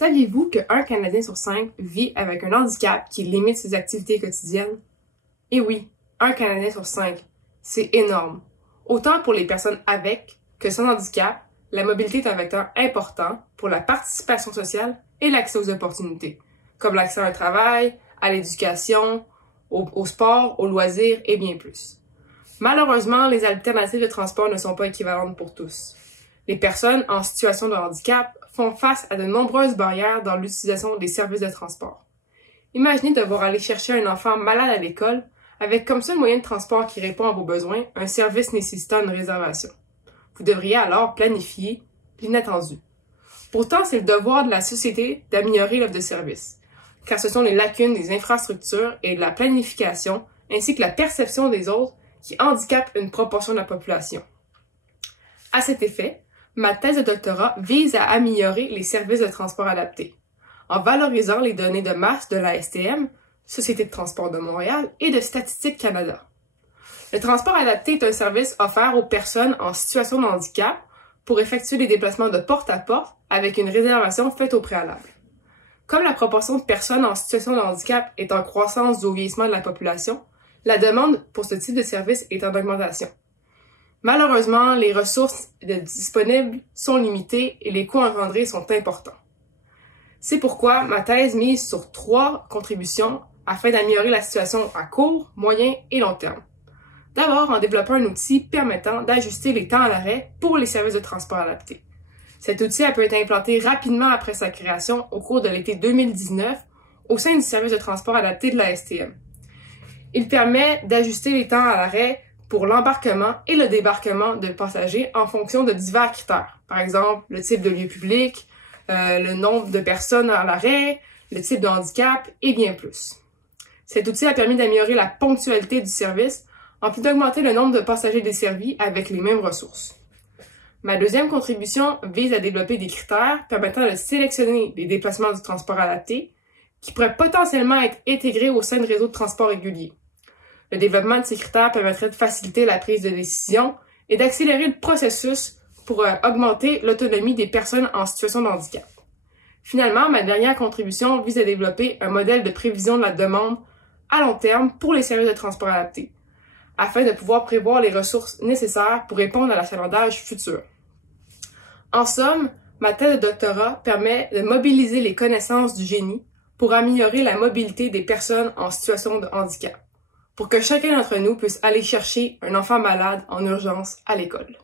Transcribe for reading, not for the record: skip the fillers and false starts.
Saviez-vous qu'un Canadien sur 5 vit avec un handicap qui limite ses activités quotidiennes? Et oui, un Canadien sur 5, c'est énorme. Autant pour les personnes avec que sans handicap, la mobilité est un vecteur important pour la participation sociale et l'accès aux opportunités, comme l'accès à un travail, à l'éducation, au sport, aux loisirs et bien plus. Malheureusement, les alternatives de transport ne sont pas équivalentes pour tous. Les personnes en situation de handicap font face à de nombreuses barrières dans l'utilisation des services de transport. Imaginez devoir aller chercher un enfant malade à l'école avec comme seul moyen de transport qui répond à vos besoins un service nécessitant une réservation. Vous devriez alors planifier l'inattendu. Pourtant, c'est le devoir de la société d'améliorer l'offre de service, car ce sont les lacunes des infrastructures et de la planification, ainsi que la perception des autres qui handicapent une proportion de la population. À cet effet, ma thèse de doctorat vise à améliorer les services de transport adaptés, en valorisant les données de masse de la STM, Société de transport de Montréal, et de Statistique Canada. Le transport adapté est un service offert aux personnes en situation de handicap pour effectuer des déplacements de porte à porte avec une réservation faite au préalable. Comme la proportion de personnes en situation de handicap est en croissance au vieillissement de la population, la demande pour ce type de service est en augmentation. Malheureusement, les ressources disponibles sont limitées et les coûts engendrés sont importants. C'est pourquoi ma thèse mise sur 3 contributions afin d'améliorer la situation à court, moyen et long terme. D'abord, en développant un outil permettant d'ajuster les temps à l'arrêt pour les services de transport adaptés. Cet outil a pu être implanté rapidement après sa création au cours de l'été 2019 au sein du service de transport adapté de la STM. Il permet d'ajuster les temps à l'arrêt pour l'embarquement et le débarquement de passagers en fonction de divers critères. Par exemple, le type de lieu public, le nombre de personnes à l'arrêt, le type de handicap et bien plus. Cet outil a permis d'améliorer la ponctualité du service en plus d'augmenter le nombre de passagers desservis avec les mêmes ressources. Ma deuxième contribution vise à développer des critères permettant de sélectionner les déplacements du transport adapté qui pourraient potentiellement être intégrés au sein de réseaux de transport réguliers. Le développement de ces critères permettrait de faciliter la prise de décision et d'accélérer le processus pour augmenter l'autonomie des personnes en situation de handicap. Finalement, ma dernière contribution vise à développer un modèle de prévision de la demande à long terme pour les services de transport adaptés, afin de pouvoir prévoir les ressources nécessaires pour répondre à l'achalandage futur. En somme, ma thèse de doctorat permet de mobiliser les connaissances du génie pour améliorer la mobilité des personnes en situation de handicap, pour que chacun d'entre nous puisse aller chercher un enfant malade en urgence à l'école.